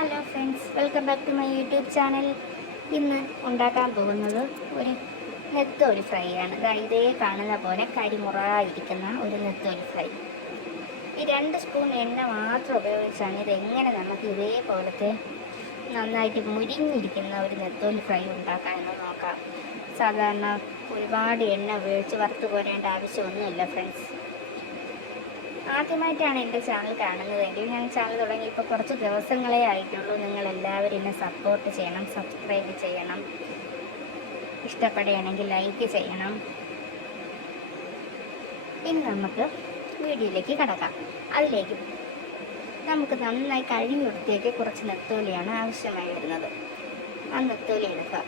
Hello friends welcome back to my YouTube channel. ഇന്ന് ഉണ്ടാക്കാൻ പോകുന്നത് ഒരു നെത്തോലി ഫ്രൈ ആണ്. ഇതേ കാണുന്ന പോലെ കരിമുറായിരിക്കുന്ന ഒരു നെത്തോലി ഫ്രൈ. ഈ രണ്ട് സ്പൂൺ എണ്ണ മാത്രം ഉപയോഗിച്ചാണ് ഇതെങ്ങനെ നമുക്ക് ഇതേപോലത്തെ നന്നായിട്ട് മുരിഞ്ഞിരിക്കുന്ന ഒരു നെത്തോലി ഫ്രൈ ഉണ്ടാക്കാമെന്ന് നോക്കാം. സാധാരണ ഒരുപാട് എണ്ണ ഉപയോഗിച്ച് വറുത്ത് പോരേണ്ട ആവശ്യമൊന്നുമില്ല ഫ്രണ്ട്സ്. ആദ്യമായിട്ടാണ് എന്റെ ചാനൽ കാണുന്നതെങ്കിൽ ഞാൻ ചാനൽ തുടങ്ങി ഇപ്പോൾ കുറച്ച് ദിവസങ്ങളേ ആയിട്ടുള്ളൂ. നിങ്ങൾ എല്ലാവരും എന്നെ സപ്പോർട്ട് ചെയ്യണം സബ്സ്ക്രൈബ് ചെയ്യണം. ഇഷ്ടപ്പെടുകയാണെങ്കിൽ ലൈക്ക് ചെയ്യണം. ഇനി നമുക്ക് വീഡിയോയിലേക്ക് കടക്കാം. അതിലേക്ക് നമുക്ക് നന്നായി കഴിഞ്ഞു വൃത്തിയാക്കി കുറച്ച് നെത്തോലിയാണ് ആവശ്യമായി വരുന്നത്. ആ നെത്തോലി എടുക്കുക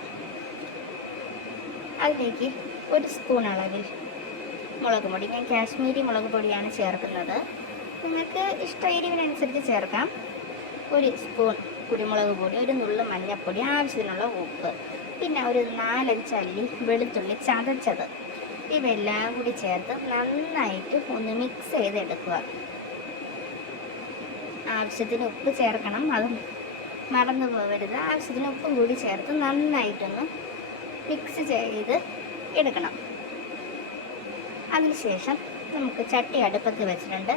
അതിലേക്ക് ഒരു സ്പൂൺ അളവിൽ മുളക് പൊടി. ഞാൻ കാശ്മീരി മുളക് പൊടിയാണ് ചേർക്കുന്നത്. നിങ്ങൾക്ക് ഇഷ്ട എരിവിനനുസരിച്ച് ചേർക്കാം. ഒരു സ്പൂൺ കുരുമുളക് പൊടി ഒരു നുള്ളു മഞ്ഞൾപ്പൊടി ആവശ്യത്തിനുള്ള ഉപ്പ് പിന്നെ ഒരു നാലഞ്ച് അല്ലി വെളുത്തുള്ളി ചതച്ചത്. ഇവയെല്ലാം കൂടി ചേർത്ത് നന്നായിട്ട് ഒന്ന് മിക്സ് ചെയ്തെടുക്കുക. ആവശ്യത്തിന് ഉപ്പ് ചേർക്കണം. അത് മറന്നു പോകരുത്. ആവശ്യത്തിന് ഉപ്പും കൂടി ചേർത്ത് നന്നായിട്ടൊന്ന് മിക്സ് ചെയ്ത് എടുക്കണം. അതിനുശേഷം നമുക്ക് ചട്ടി അടുപ്പത്ത് വെച്ചിട്ടുണ്ട്.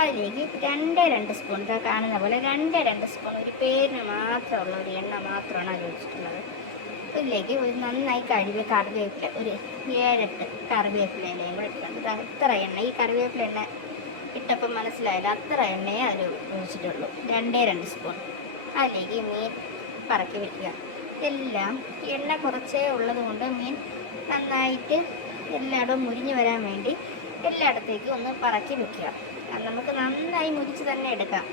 അതിലേക്ക് രണ്ട് രണ്ട് സ്പൂൺ ഇതാ കാണുന്ന പോലെ രണ്ട് രണ്ട് സ്പൂൺ ഒരു പേരിന് മാത്രമുള്ള ഒരു എണ്ണ മാത്രമാണ് അത് വെച്ചിട്ടുള്ളത്. ഇതിലേക്ക് ഒരു നന്നായി കഴുകിയ കറിവേപ്പില ഒരു ഏഴെട്ട് കറിവേപ്പില ഇലയും കൂടെ ഇട്ടിട്ടുണ്ട്. അത്ര എണ്ണ ഈ കറിവേപ്പില എണ്ണ ഇട്ടപ്പം മനസ്സിലായില്ല അത്ര എണ്ണയെ അതിൽ ഒഴിച്ചിട്ടുള്ളൂ. രണ്ടേ രണ്ട് സ്പൂൺ. അതിലേക്ക് മീൻ പറക്കി വെക്കുക. ഇതെല്ലാം എണ്ണ കുറച്ചേ ഉള്ളതുകൊണ്ട് മീൻ നന്നായിട്ട് എല്ലായിടവും മുരിഞ്ഞു വരാൻ വേണ്ടി എല്ലായിടത്തേക്കും ഒന്ന് പറക്കി വെക്കുക. നമുക്ക് നന്നായി മുരിച്ച് തന്നെ എടുക്കാം.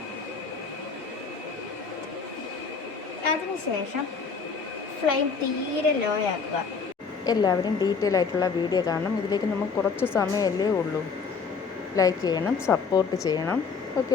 അതിനുശേഷം ഫ്ലെയിം തീരെ ലോ ആക്കുക. എല്ലാവരും ഡീറ്റെയിൽ ആയിട്ടുള്ള വീഡിയോ കാണണം. ഇതിലേക്ക് നമുക്ക് കുറച്ച് സമയമല്ലേ ഉള്ളൂ. ലൈക്ക് ചെയ്യണം സപ്പോർട്ട് ചെയ്യണം.